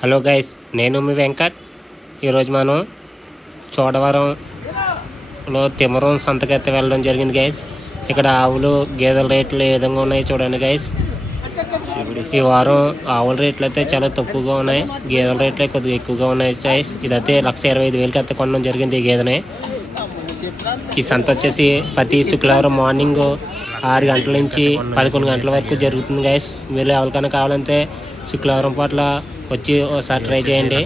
Hello guys నేను మీ వెంకట్. ఈరోజు మనం చోడవరంలో తిమరం సంతకెత్త వెళ్ళడం జరిగింది గైస్. ఇక్కడ ఆవులు గేదెల రేట్లు ఏ విధంగా ఉన్నాయి చూడండి గైస్. ఈ వారం ఆవుల రేట్లు అయితే చాలా తక్కువగా ఉన్నాయి. గేదెల రేట్లు కొద్దిగా ఎక్కువగా ఉన్నాయి గైస్. ఇదైతే లక్ష ఇరవై ఐదు వేలకి అయితే కొనడం జరిగింది ఈ గేదెని. ఈ సంత వచ్చేసి ప్రతి శుక్రవారం మార్నింగ్ ఆరు గంటల నుంచి పదకొండు గంటల వరకు జరుగుతుంది గైస్. మీరు ఎవరికైనా కావాలంటే శుక్రవారం పట్ల వచ్చి ఒకసారి ట్రై చేయండి.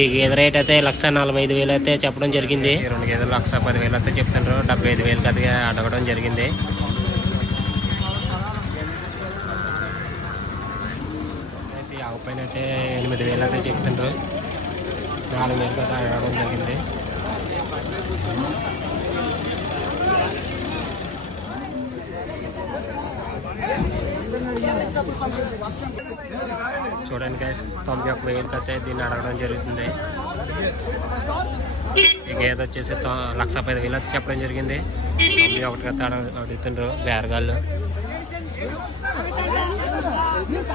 ఈ గేదె రేట్ అయితే లక్ష నలభై ఐదు వేలు అయితే చెప్పడం జరిగింది. రెండు గేదెలు లక్ష పది వేలు అయితే చెప్తున్నారు డెబ్బై ఐదు వేలకి అది అడగడం జరిగింది. ఆవు పైన అయితే ఎనిమిది వేలు అయితే చెప్తుండ్రు. నాలుగు వేలకి అయితే అడగడం జరిగింది. చూడండి గైస్ తొంభై ఒక్క వేలకి అయితే దీన్ని అడగడం జరుగుతుంది. ఈ గేదె వచ్చేసి లక్ష పది వేలు అయితే చెప్పడం జరిగింది. తొంభై ఒకటికి అయితే అడగ అడుగుతుండ్రు బేరగాళ్ళు.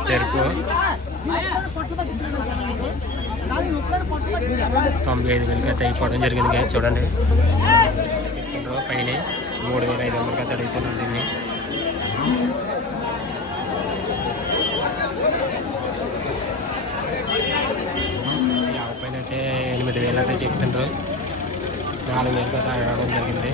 చెరుకు. తొంభై ఐదు వేలకి అయితే అయిపోవడం జరిగింది గైస్ చూడండి. చెప్తుండ్రు పైన మూడు వేల ఐదు వందలకి అయితే అడుగుతున్నారు దీన్ని ఈ ఆవు పైన అయితే ఎనిమిది వేలు అయితే చెప్తుండ్రు. నాలుగు వేలతో రావడం జరిగింది.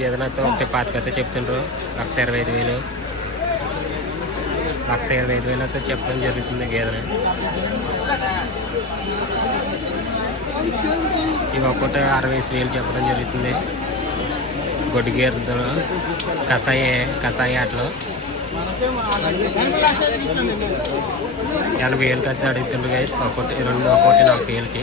గేదెలతో ఒకటి పాతికతో చెప్తుండ్రు. లక్ష ఇరవై ఐదు వేలు. లక్ష ఇరవై ఐదు వేలతో చెప్పడం జరుగుతుంది గేదెలు. ఇవి ఒక్కటి అరవై వేలు చెప్పడం జరుగుతుంది. గొడ్డు గేదెలు కషాయ కషాయ ఆటలు ఎనభై వేలకి అయితే అడుగుతుండ్రు గైస్ ఒకటి రెండు ఒకటి నలభై వేలకి.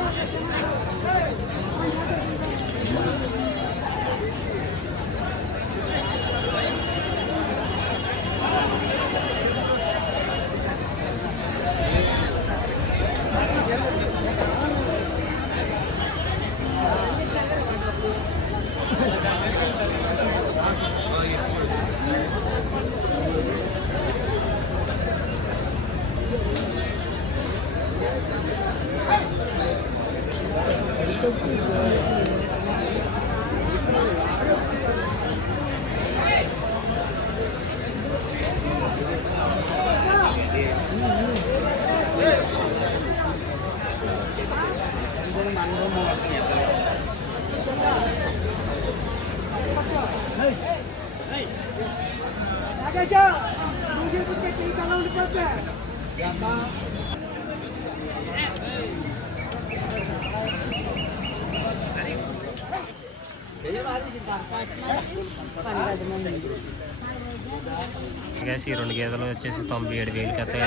గ్యాస్ ఈ రెండు గేదెలు వచ్చేసి తొంభై ఏడు వేలకి అయితే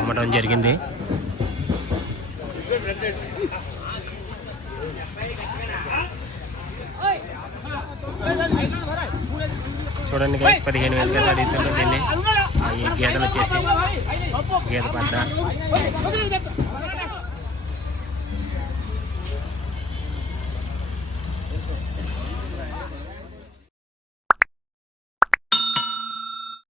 అమ్మడం జరిగింది. చూడండి guys, పదిహేను వేలు కదా అడుగుతుండ్రు దీన్ని. ఆ ఈ గేదెలు వచ్చేసి గేదె పడ్డ